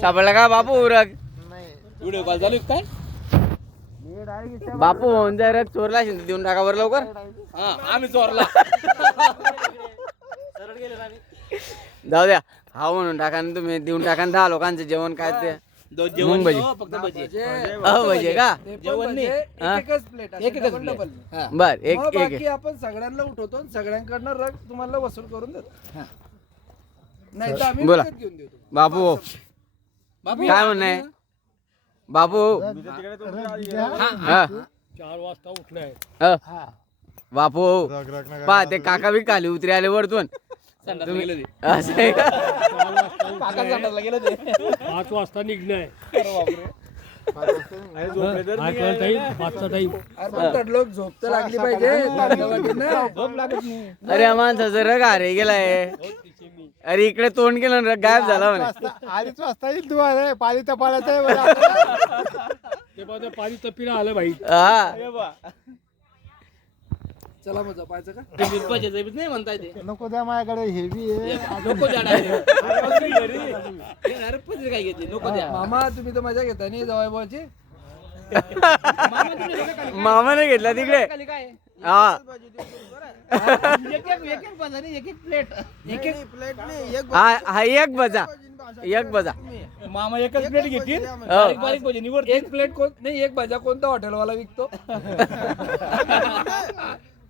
सापडला का बापू उरक? Video call चालू काय? बापू होऊन जाय रग चोरला असेल देऊन टाका बरं लवकर. हा आम्ही चोरला. जाऊ द्या हा म्हणून टाका ना तुम्ही देऊन टाका ना 10 लोकांचं जेवण काय ते जेवण भजी फक्त भजी भजी का जेवण नाही एकच प्लेट एकच बर एक एक आपण सगळ्यांना उठवतो सगळ्यांकडनं रग तुम्हाला वसूल करून देतो. नाही तर आम्ही बोला घेऊन देतो. बापू बापू काय म्हणणं बापू 4 वाजता उठलाय बापू पा ते काका बी खाली उतरी आले वरतून. 5 वाजता निघणार लोक झोप तर लागली पाहिजे. अरे माणसाचं रग हारे गेलाय. अरे इकडे तोंड केलं रग गायब झाला म्हणे. 2:30 वाजता येईल तू पाणी तपाळायचं पाणी तपीला आलं भाई. चला मग जपायचं का नाही म्हणताय ते नको द्या माझ्याकडे हेवी आहे. नको द्या काय घेतली नको द्या. मामा तुम्ही तर मजा घेता नाही जवायबाची. मामाने घेतला तिकडे हा हा एक बजा एक बजा मामा एकच प्लेट घेतील. एक प्लेट कोण नाही एक भाज्या कोणता हॉटेलवाला विकतो.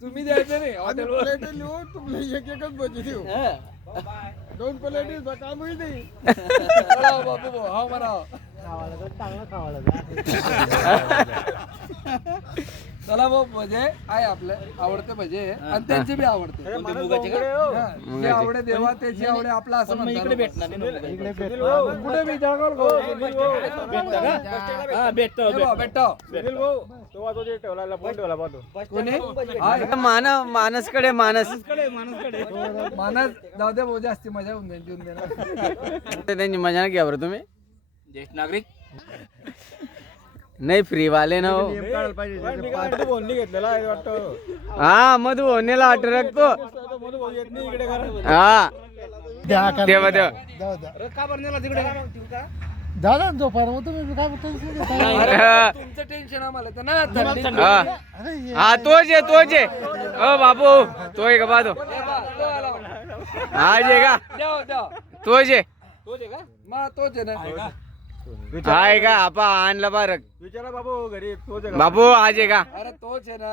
तुम्ही द्यायचं नाही हॉटेलवाला एकच भजी देऊ 2 प्लेट काम होईल नाही. बापू हा म्हणा चला भाऊ भजे आहे आपले आवडते भजे आणि त्यांचे बी आवडते. जे आवडे देवा त्याची आवडे आपला असं म्हणतात. इकडे भेटणार कुठे बी जाणार मानसकडे मानस जाऊ दे भाऊ जास्ती मजा होऊन जाईल देऊन देणार. त्यांची मजा घ्या बरं तुम्ही ज्येष्ठ नागरिक नाही फ्री वाले ना हो. हा मधु होण्याला वाटत रखतो हा देवा देवा दादा जो परवा तुम्ही काय तुमचं टेन्शन आम्हाला तर ना. हा तोच आहे तोच आहे ओ बापू तो आहे का बाजू हा जे का तोच आहे मग तोच आहे ना. हाय का आपा आणला बारक विचारा बाबू घरी तोच आहे बापू आज आहे का. अरे तोच आहे ना.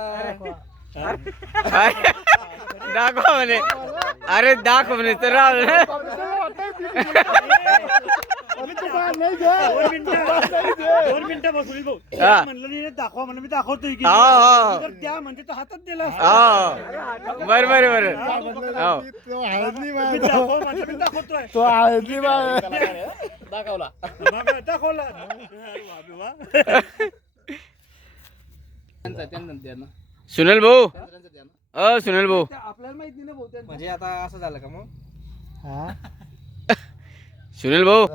दाखवा म्हणे अरे दाखव म्हणे तर राहू दाखवा म्हणून मी दाखवतोय की त्या म्हणजे तो हातात दिला बर बर बर दाखवतोय तो आहे दाखवला दाखवला सुनील भाऊ सुनील भाऊ आपल्याला माहिती ना भाऊ म्हणजे आता असं झालं का मग सुनील भाऊ